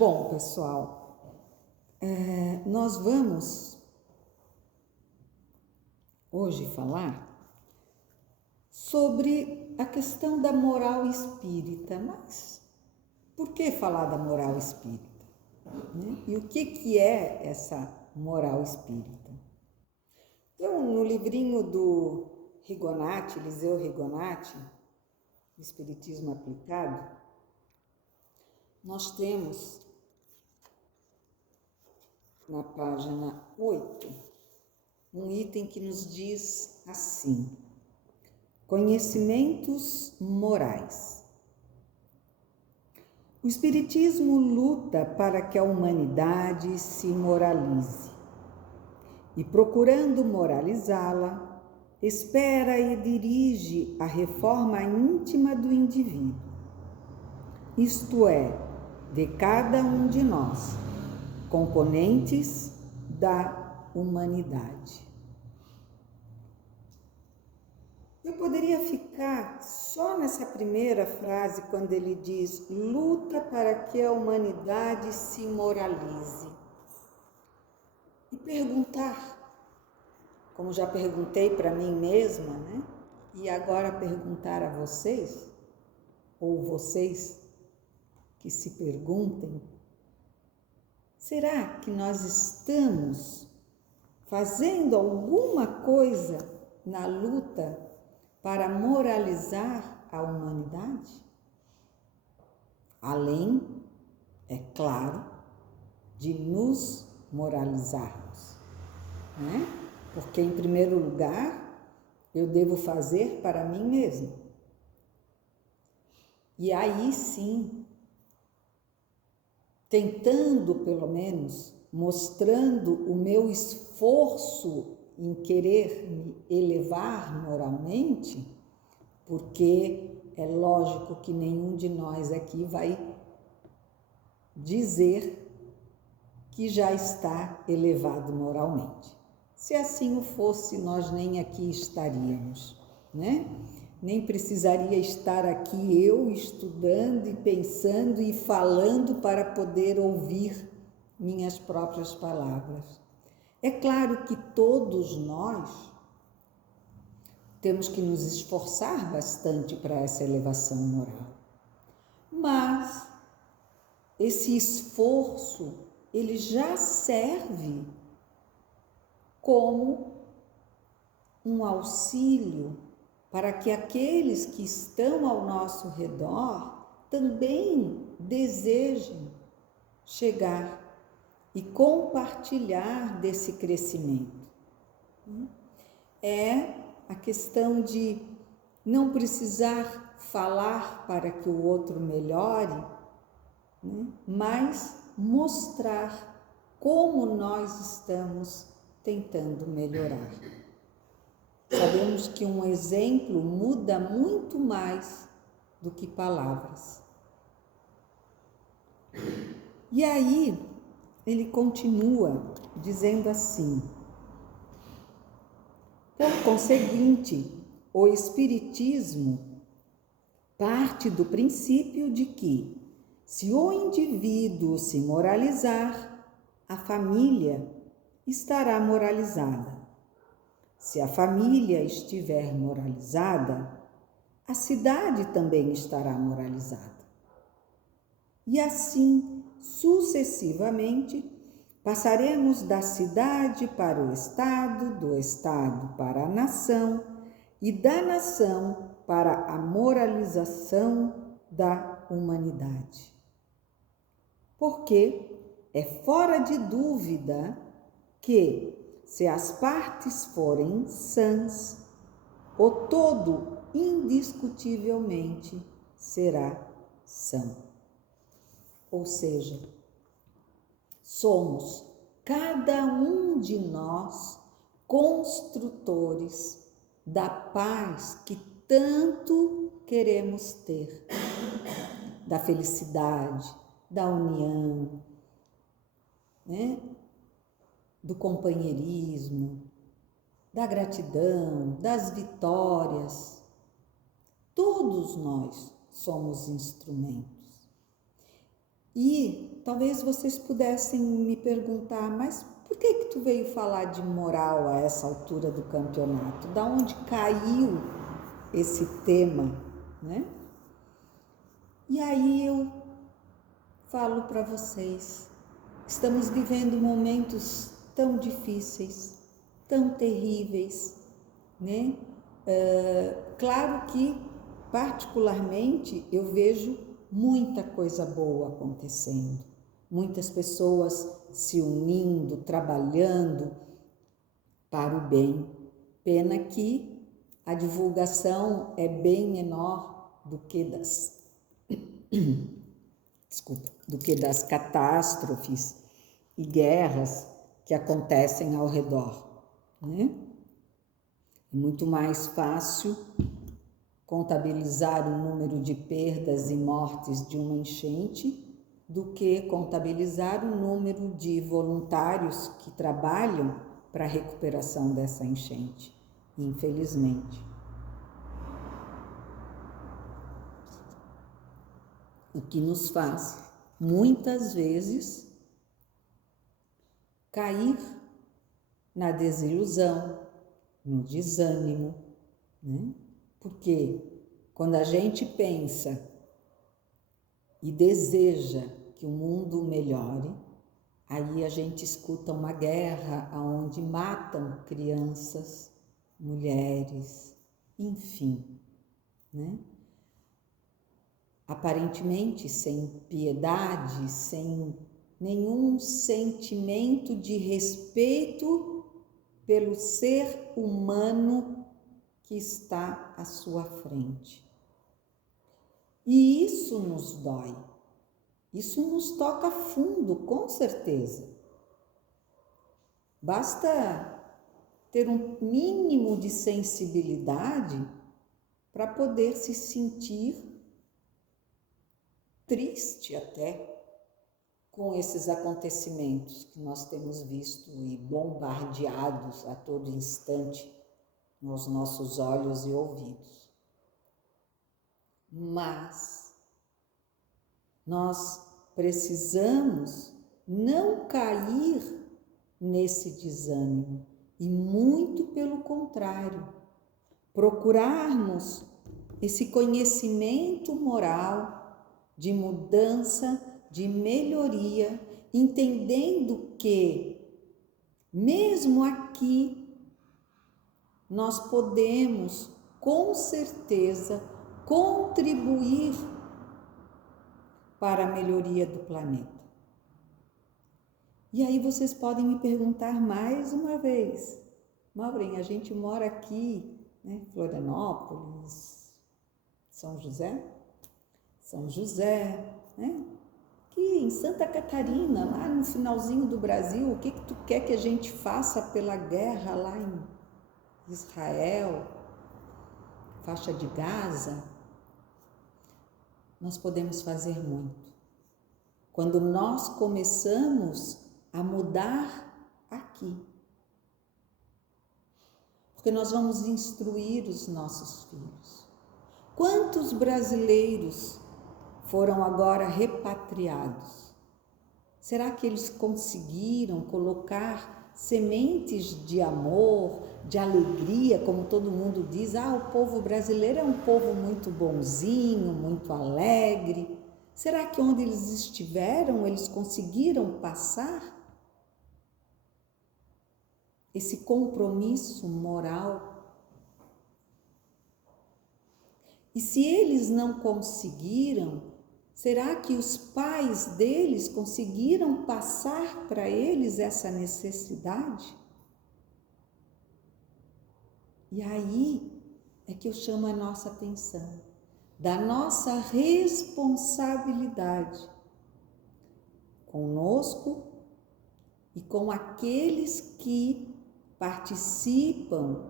Bom, pessoal, nós vamos hoje falar sobre a questão da moral espírita. Mas por que falar da moral espírita? E o que é essa moral espírita? Então, no livrinho do Rigonati, Eliseu Rigonati, Espiritismo Aplicado, nós temos na página 8 um item que nos diz assim: conhecimentos morais. O Espiritismo luta para que a humanidade se moralize e, procurando moralizá-la, espera e dirige a reforma íntima do indivíduo, isto é, de cada um de nós, componentes da humanidade. Eu poderia ficar só nessa primeira frase, quando ele diz: luta para que a humanidade se moralize, e perguntar, como já perguntei para mim mesma, né? E agora perguntar a vocês, ou vocês que se perguntem: será que nós estamos fazendo alguma coisa na luta para moralizar a humanidade? Além, é claro, de nos moralizarmos, né? Porque, em primeiro lugar, eu devo fazer para mim mesmo. E aí sim, tentando pelo menos, mostrando o meu esforço em querer me elevar moralmente, porque é lógico que nenhum de nós aqui vai dizer que já está elevado moralmente. Se assim o fosse, nós nem aqui estaríamos, né? Nem precisaria estar aqui eu estudando e pensando e falando para poder ouvir minhas próprias palavras. É claro que todos nós temos que nos esforçar bastante para essa elevação moral. Mas esse esforço, ele já serve como um auxílio para que aqueles que estão ao nosso redor também desejem chegar e compartilhar desse crescimento. É a questão de não precisar falar para que o outro melhore, mas mostrar como nós estamos tentando melhorar. Sabemos que um exemplo muda muito mais do que palavras. E aí, ele continua dizendo assim: por conseguinte, o Espiritismo parte do princípio de que, se o indivíduo se moralizar, a família estará moralizada. Se a família estiver moralizada, a cidade também estará moralizada. E assim, sucessivamente, passaremos da cidade para o Estado, do Estado para a nação e da nação para a moralização da humanidade. Porque é fora de dúvida que, se as partes forem sãs, o todo indiscutivelmente será são. Ou seja, somos, cada um de nós, construtores da paz que tanto queremos ter, da felicidade, da união, né? Do companheirismo, da gratidão, das vitórias. Todos nós somos instrumentos. E talvez vocês pudessem me perguntar, mas por que tu veio falar de moral a essa altura do campeonato? Da onde caiu esse tema, né? E aí eu falo para vocês, estamos vivendo momentos tão difíceis, tão terríveis, né? Claro que, particularmente, eu vejo muita coisa boa acontecendo, muitas pessoas se unindo, trabalhando para o bem. Pena que a divulgação é bem menor do que das catástrofes e guerras que acontecem ao redor, né? É muito mais fácil contabilizar o número de perdas e mortes de uma enchente do que contabilizar o número de voluntários que trabalham para a recuperação dessa enchente, infelizmente. O que nos faz, muitas vezes, cair na desilusão, no desânimo, né? Porque quando a gente pensa e deseja que o mundo melhore, aí a gente escuta uma guerra onde matam crianças, mulheres, enfim, né? Aparentemente sem piedade, sem nenhum sentimento de respeito pelo ser humano que está à sua frente. E isso nos dói, isso nos toca fundo, com certeza. Basta ter um mínimo de sensibilidade para poder se sentir triste até com esses acontecimentos que nós temos visto e bombardeados a todo instante nos nossos olhos e ouvidos. Mas nós precisamos não cair nesse desânimo e, muito pelo contrário, procurarmos esse conhecimento moral de mudança, de melhoria, entendendo que, mesmo aqui, nós podemos, com certeza, contribuir para a melhoria do planeta. E aí vocês podem me perguntar mais uma vez, Maureen, a gente mora aqui, né, Florianópolis, São José, né? Aqui em Santa Catarina, lá no finalzinho do Brasil, o que tu quer que a gente faça pela guerra lá em Israel, faixa de Gaza? Nós podemos fazer muito. Quando nós começamos a mudar aqui. Porque nós vamos instruir os nossos filhos. Quantos brasileiros foram agora repatriados? Será que eles conseguiram colocar sementes de amor, de alegria, como todo mundo diz? O povo brasileiro é um povo muito bonzinho, muito alegre. Será que onde eles estiveram, eles conseguiram passar esse compromisso moral? E se eles não conseguiram, será que os pais deles conseguiram passar para eles essa necessidade? E aí é que eu chamo a nossa atenção, da nossa responsabilidade conosco e com aqueles que participam,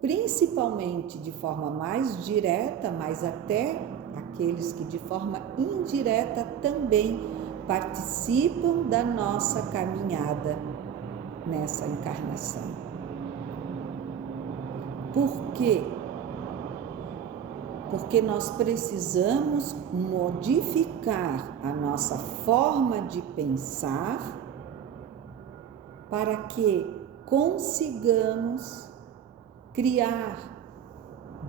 principalmente de forma mais direta, mas até aqueles que de forma indireta também participam da nossa caminhada nessa encarnação. Por quê? porque nós precisamos modificar a nossa forma de pensar para que consigamos criar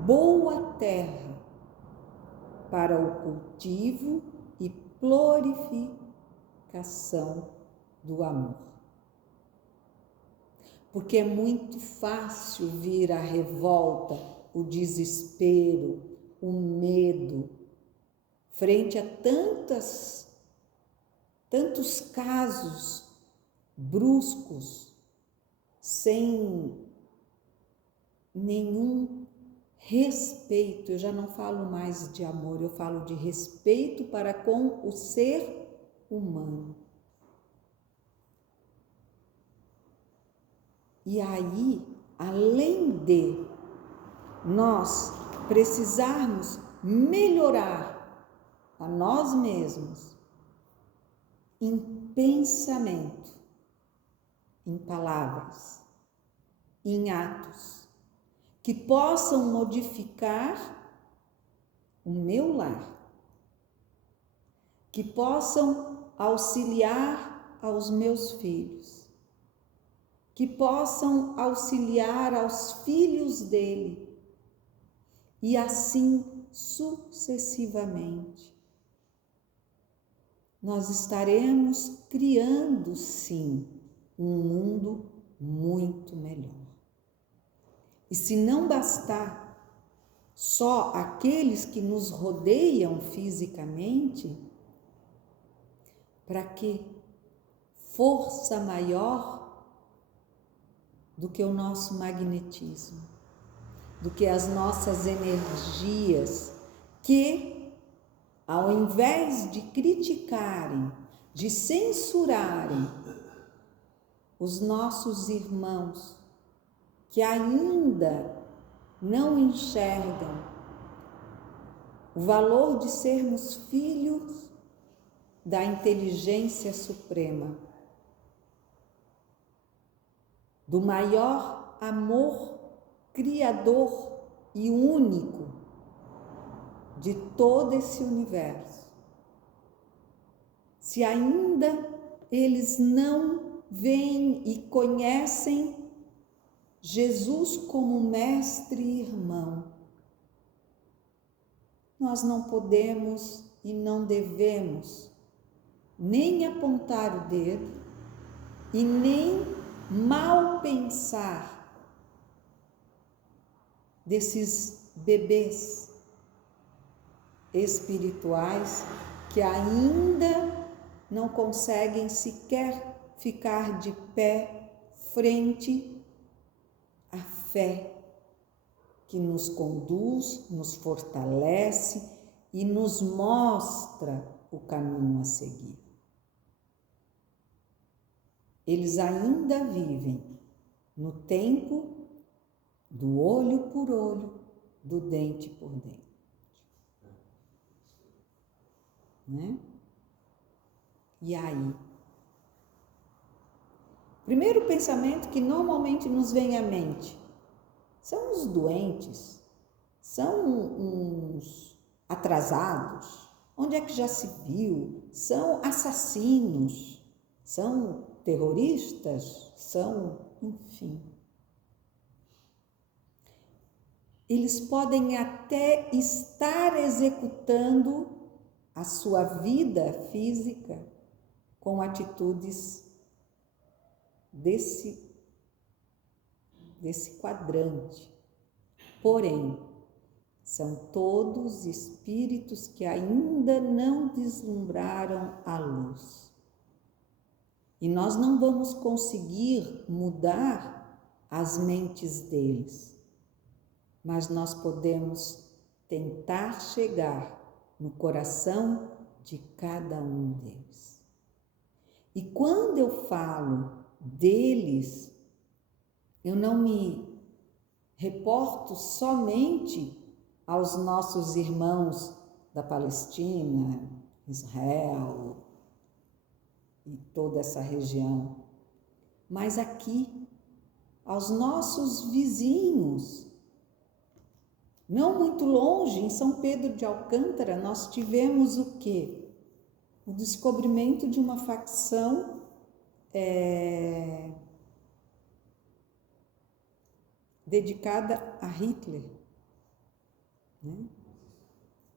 boa terra para o cultivo e glorificação do amor. Porque é muito fácil vir a revolta, o desespero, o medo, frente a tantos casos bruscos, sem nenhum respeito. Eu já não falo mais de amor, eu falo de respeito para com o ser humano. E aí, além de nós precisarmos melhorar a nós mesmos em pensamento, em palavras, em atos, que possam modificar o meu lar, que possam auxiliar aos meus filhos, que possam auxiliar aos filhos dele, e assim sucessivamente. Nós estaremos criando, sim, um mundo muito melhor. E se não bastar só aqueles que nos rodeiam fisicamente, para que força maior do que o nosso magnetismo, do que as nossas energias, que ao invés de criticarem, de censurarem os nossos irmãos que ainda não enxergam o valor de sermos filhos da inteligência suprema, do maior amor criador e único de todo esse universo. Se ainda eles não veem e conhecem Jesus como mestre e irmão, nós não podemos e não devemos nem apontar o dedo e nem mal pensar desses bebês espirituais que ainda não conseguem sequer ficar de pé frente à fé que nos conduz, nos fortalece e nos mostra o caminho a seguir. Eles ainda vivem no tempo do olho por olho, do dente por dente. Né? E aí? Primeiro pensamento que normalmente nos vem à mente: são os doentes, são uns atrasados, onde é que já se viu? São assassinos, são terroristas, são, enfim. Eles podem até estar executando a sua vida física com atitudes desse quadrante. Porém, são todos espíritos que ainda não deslumbraram a luz. E nós não vamos conseguir mudar as mentes deles, mas nós podemos tentar chegar no coração de cada um deles. E quando eu falo deles, eu não me reporto somente aos nossos irmãos da Palestina, Israel e toda essa região, mas aqui, aos nossos vizinhos, Não muito longe, em São Pedro de Alcântara, nós tivemos o quê? O descobrimento de uma facção dedicada a Hitler, né?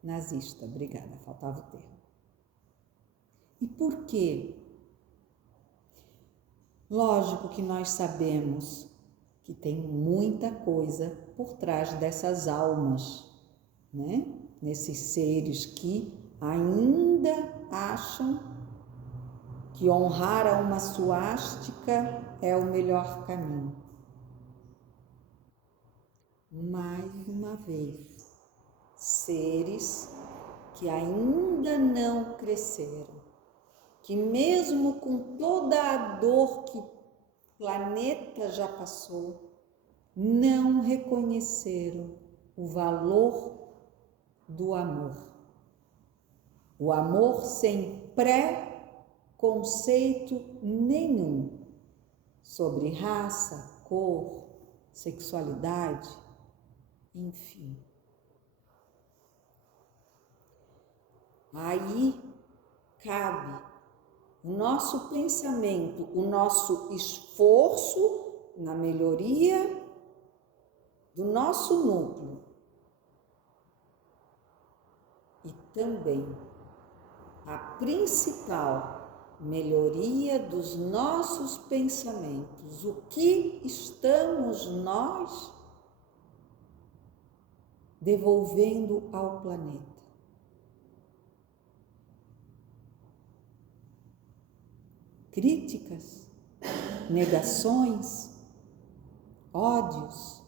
Nazista, obrigada, faltava o termo. E por quê? Lógico que nós sabemos que tem muita coisa por trás dessas almas, né? Nesses seres que ainda acham que honrar a uma suástica é o melhor caminho. Mais uma vez, seres que ainda não cresceram, que mesmo com toda a dor que o planeta já passou, não reconheceram o valor do amor. O amor sem pré-conceito nenhum sobre raça, cor, sexualidade, enfim. Aí cabe o nosso pensamento, o nosso esforço na melhoria do nosso núcleo e também a principal melhoria dos nossos pensamentos. O que estamos nós devolvendo ao planeta? Críticas, negações, ódios,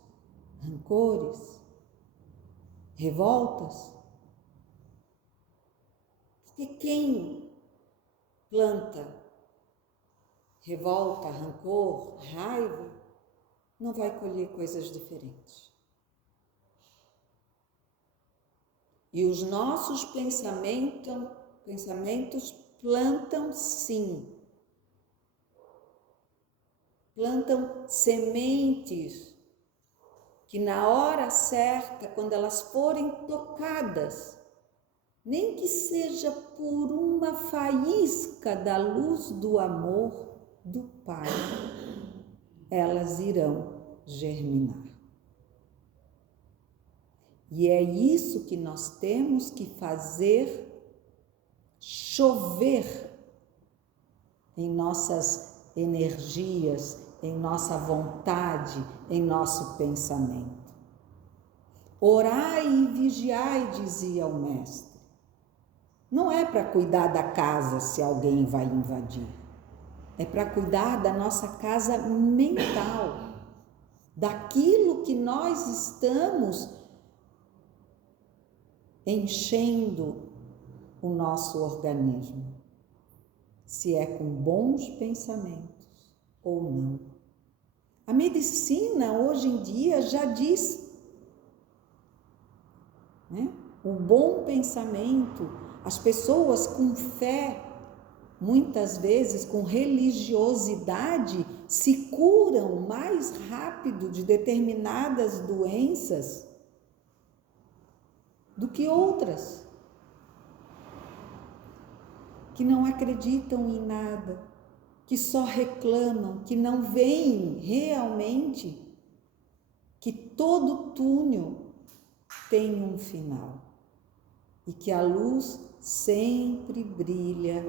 rancores, revoltas. Porque quem planta revolta, rancor, raiva, não vai colher coisas diferentes. E os nossos pensamentos plantam sim. Plantam sementes que na hora certa, quando elas forem tocadas, nem que seja por uma faísca da luz do amor do Pai, elas irão germinar. E é isso que nós temos que fazer chover em nossas energias, em nossa vontade, em nosso pensamento. Orai e vigiai, dizia o Mestre. Não é para cuidar da casa se alguém vai invadir. É para cuidar da nossa casa mental, daquilo que nós estamos enchendo o nosso organismo, se é com bons pensamentos ou não. A medicina hoje em dia já diz, né? O bom pensamento, as pessoas com fé, muitas vezes com religiosidade, se curam mais rápido de determinadas doenças do que outras que não acreditam em nada, que só reclamam, que não veem realmente que todo túnel tem um final e que a luz sempre brilha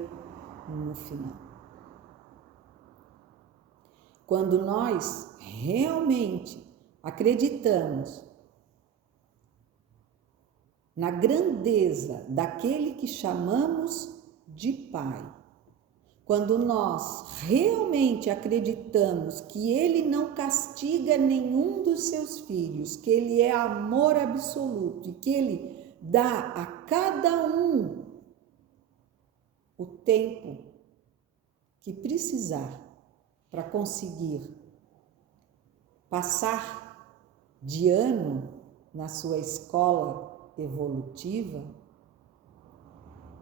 no final. Quando nós realmente acreditamos na grandeza daquele que chamamos de Pai, quando nós realmente acreditamos que Ele não castiga nenhum dos seus filhos, que Ele é amor absoluto e que Ele dá a cada um o tempo que precisar para conseguir passar de ano na sua escola evolutiva,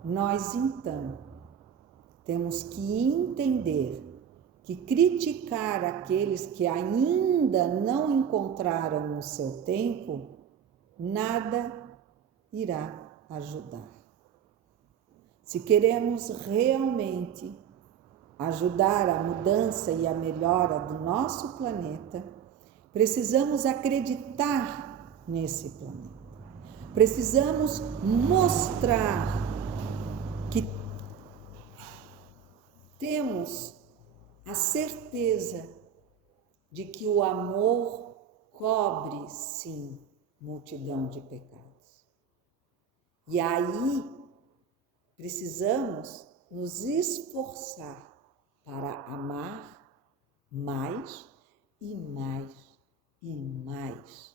nós então temos que entender que criticar aqueles que ainda não encontraram o seu tempo nada irá ajudar. Se queremos realmente ajudar a mudança e a melhora do nosso planeta, precisamos acreditar nesse planeta. Precisamos mostrar que temos a certeza de que o amor cobre, sim, multidão de pecados. E aí precisamos nos esforçar para amar mais e mais e mais.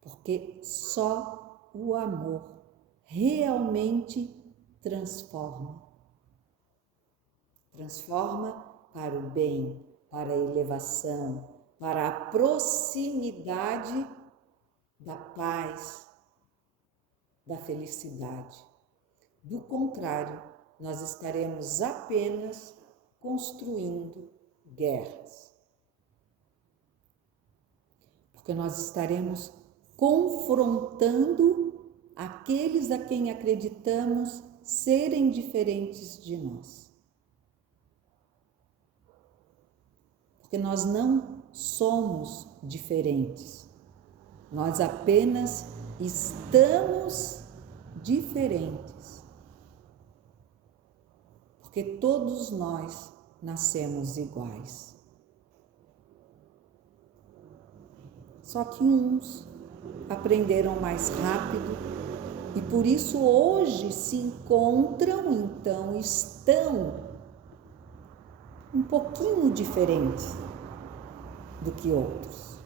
Porque só o amor realmente transforma. Transforma para o bem, para a elevação, para a proximidade da paz, da felicidade. Do contrário, nós estaremos apenas construindo guerras. Porque nós estaremos confrontando aqueles a quem acreditamos serem diferentes de nós. Porque nós não somos diferentes, nós apenas estamos diferentes. Porque todos nós nascemos iguais. Só que uns aprenderam mais rápido e por isso hoje se encontram, então estão um pouquinho diferentes do que outros.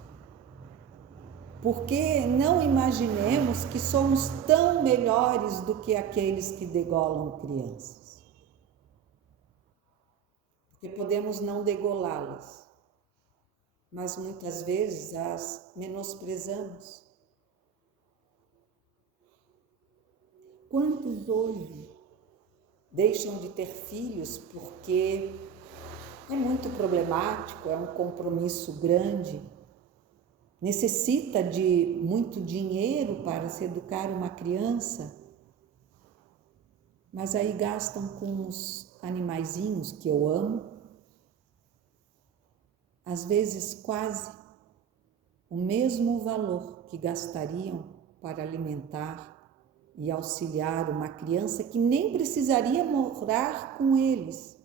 Porque não imaginemos que somos tão melhores do que aqueles que degolam crianças. Porque podemos não degolá-las, mas muitas vezes as menosprezamos. Quantos hoje deixam de ter filhos porque é muito problemático, é um compromisso grande, necessita de muito dinheiro para se educar uma criança, mas aí gastam com os animaizinhos que eu amo, às vezes quase o mesmo valor que gastariam para alimentar e auxiliar uma criança que nem precisaria morar com eles,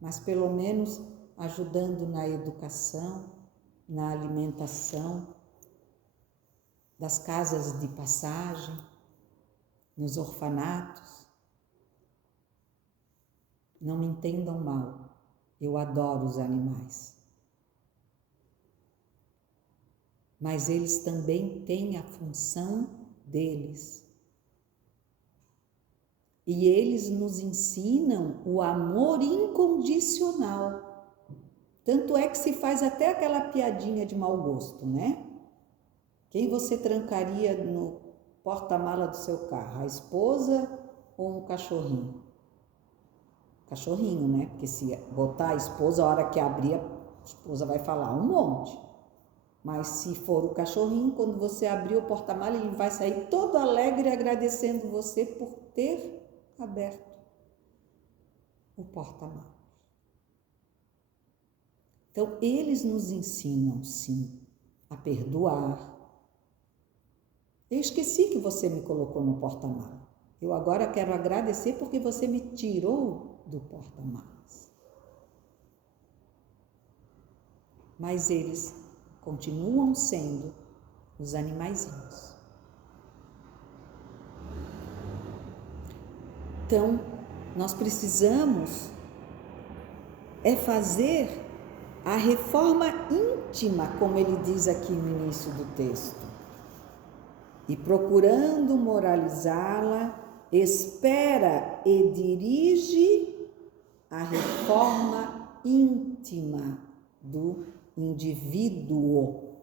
mas pelo menos ajudando na educação, na alimentação, das casas de passagem, nos orfanatos. Não me entendam mal, eu adoro os animais. Mas eles também têm a função deles. E eles nos ensinam o amor incondicional. Tanto é que se faz até aquela piadinha de mau gosto, né? Quem você trancaria no porta-mala do seu carro? A esposa ou um cachorrinho? Cachorrinho, né? Porque se botar a esposa, a hora que abrir, a esposa vai falar um monte. Mas se for o cachorrinho, quando você abrir o porta-mala, ele vai sair todo alegre agradecendo você por ter aberto o porta-mala. Então, eles nos ensinam, sim, a perdoar. Eu esqueci que você me colocou no porta-mala. Eu agora quero agradecer porque você me tirou do porta-malas. Mas eles continuam sendo os animaizinhos. Então, nós precisamos fazer a reforma íntima, como ele diz aqui no início do texto. E procurando moralizá-la, espera e dirige a reforma íntima do indivíduo.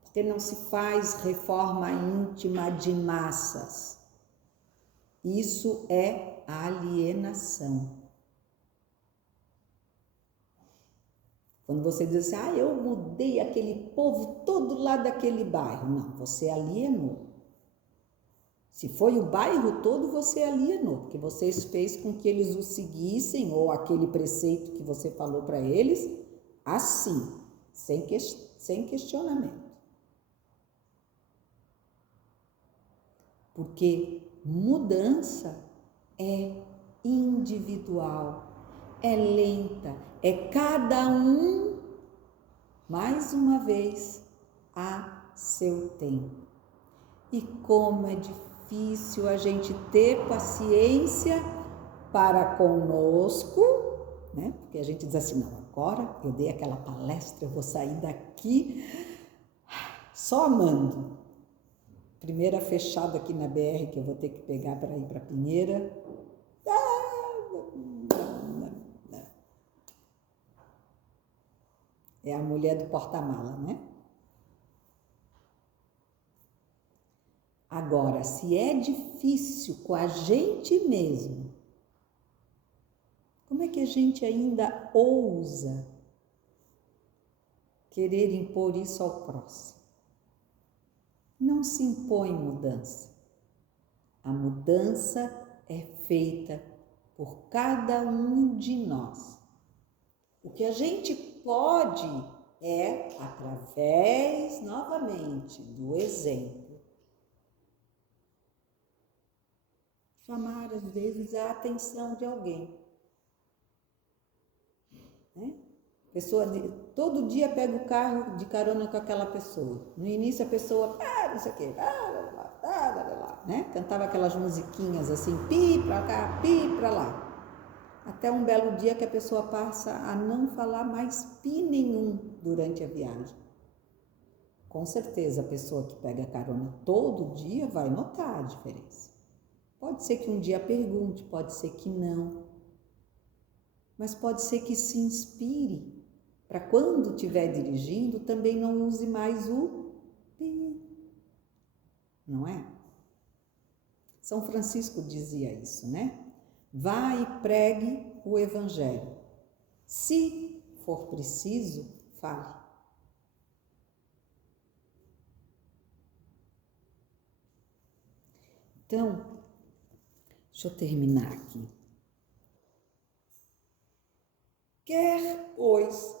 Porque não se faz reforma íntima de massas. Isso é alienação. Quando você diz assim, eu mudei aquele povo todo lá daquele bairro. Não, você alienou. Se foi o bairro todo, você alienou, porque você fez com que eles o seguissem, ou aquele preceito que você falou para eles, assim, sem questionamento. Porque mudança é individual, é lenta, é cada um, mais uma vez, a seu tempo. E como é difícil a gente ter paciência para conosco, né? Porque a gente diz assim, não, agora eu dei aquela palestra, eu vou sair daqui só amando. Primeira fechada aqui na BR que eu vou ter que pegar para ir para Pinheira. É a mulher do porta-mala, né? Agora, se é difícil com a gente mesmo, como é que a gente ainda ousa querer impor isso ao próximo? Não se impõe mudança. A mudança é feita por cada um de nós. O que a gente pode é, através, novamente, do exemplo, chamar, às vezes, a atenção de alguém. Né? Pessoa todo dia pega o carro de carona com aquela pessoa. No início a pessoa, não sei o quê, né? Cantava aquelas musiquinhas assim, pi pra cá, pi pra lá. Até um belo dia que a pessoa passa a não falar mais pi nenhum durante a viagem. Com certeza a pessoa que pega carona todo dia vai notar a diferença. Pode ser que um dia pergunte, pode ser que não. Mas pode ser que se inspire para quando estiver dirigindo também não use mais o pi. Não é? São Francisco dizia isso, né? Vá e pregue o evangelho. Se for preciso, fale. Então, deixa eu terminar aqui. Quer, pois,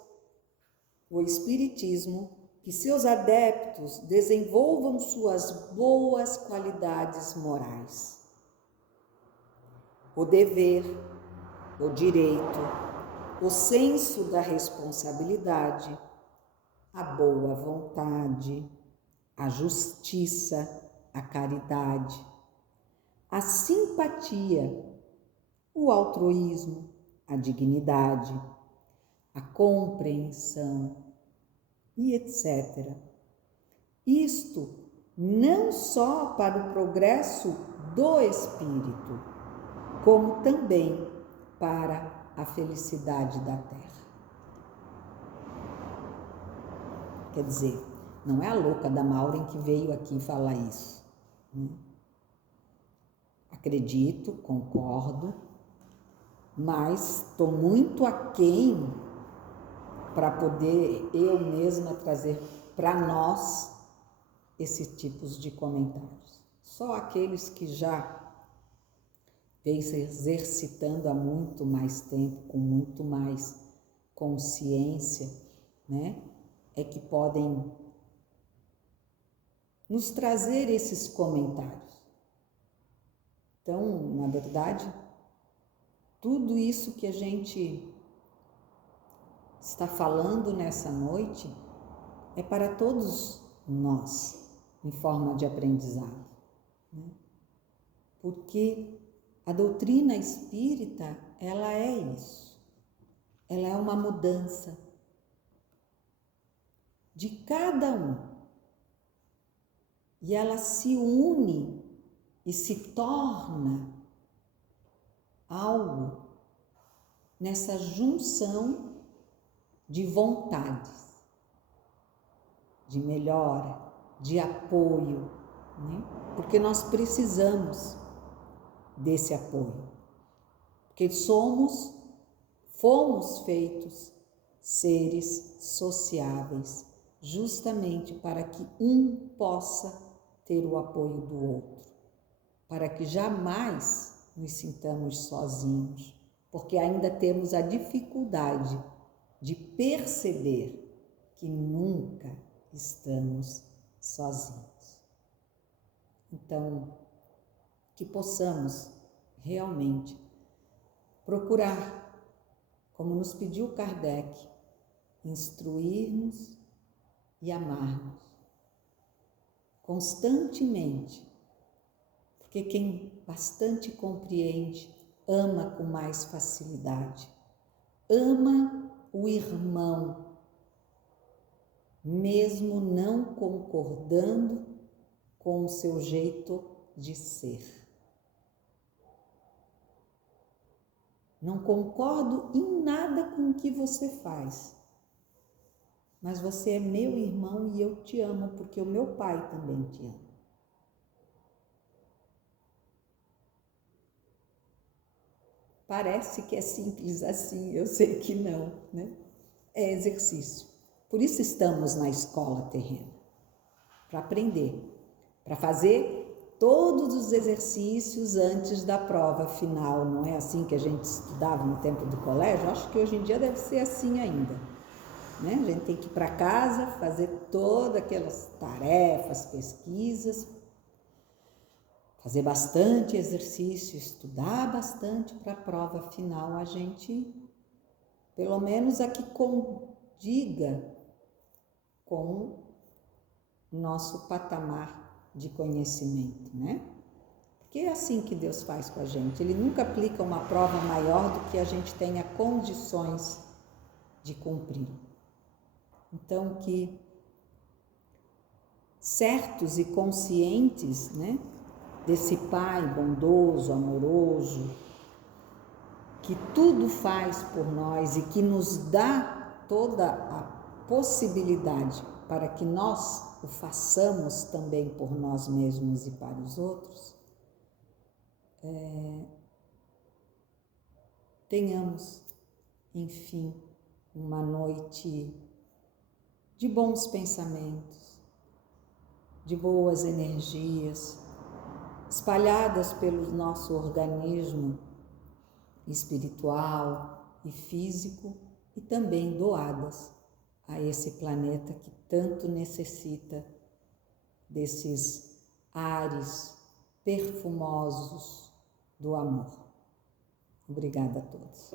o Espiritismo que seus adeptos desenvolvam suas boas qualidades morais. O dever, o direito, o senso da responsabilidade, a boa vontade, a justiça, a caridade, a simpatia, o altruísmo, a dignidade, a compreensão e etc. Isto não só para o progresso do espírito, como também para a felicidade da terra. Quer dizer, não é a louca da Maureen que veio aqui falar isso. Acredito, concordo, mas estou muito aquém para poder eu mesma trazer para nós esses tipos de comentários. Só aqueles que já vem se exercitando há muito mais tempo, com muito mais consciência, né? É que podem nos trazer esses comentários. Então, na verdade, tudo isso que a gente está falando nessa noite é para todos nós, em forma de aprendizado, né? Porque a doutrina espírita, ela é isso. Ela é uma mudança de cada um. E ela se une e se torna algo nessa junção de vontades, de melhora, de apoio, né? Porque nós precisamos desse apoio, porque fomos feitos seres sociáveis, justamente para que um possa ter o apoio do outro, para que jamais nos sintamos sozinhos, porque ainda temos a dificuldade de perceber que nunca estamos sozinhos. Então, que possamos realmente procurar, como nos pediu Kardec, instruir-nos e amar-nos constantemente, porque quem bastante compreende ama com mais facilidade, ama o irmão, mesmo não concordando com o seu jeito de ser. Não concordo em nada com o que você faz, mas você é meu irmão e eu te amo porque o meu pai também te ama. Parece que é simples assim, eu sei que não, né? É exercício. Por isso estamos na escola terrena, para aprender, para fazer todos os exercícios antes da prova final. Não é assim que a gente estudava no tempo do colégio? Acho que hoje em dia deve ser assim ainda, né? A gente tem que ir para casa, fazer todas aquelas tarefas, pesquisas, fazer bastante exercício, estudar bastante para a prova final, a gente, pelo menos, a que condiga com o nosso patamar de conhecimento, né? Porque é assim que Deus faz com a gente. Ele nunca aplica uma prova maior do que a gente tenha condições de cumprir. Então, que certos e conscientes, né, desse Pai bondoso, amoroso, que tudo faz por nós e que nos dá toda a possibilidade para que nós o façamos também por nós mesmos e para os outros, tenhamos, enfim, uma noite de bons pensamentos, de boas energias, espalhadas pelo nosso organismo espiritual e físico e também doadas a esse planeta que tanto necessita desses ares perfumosos do amor. Obrigada a todos.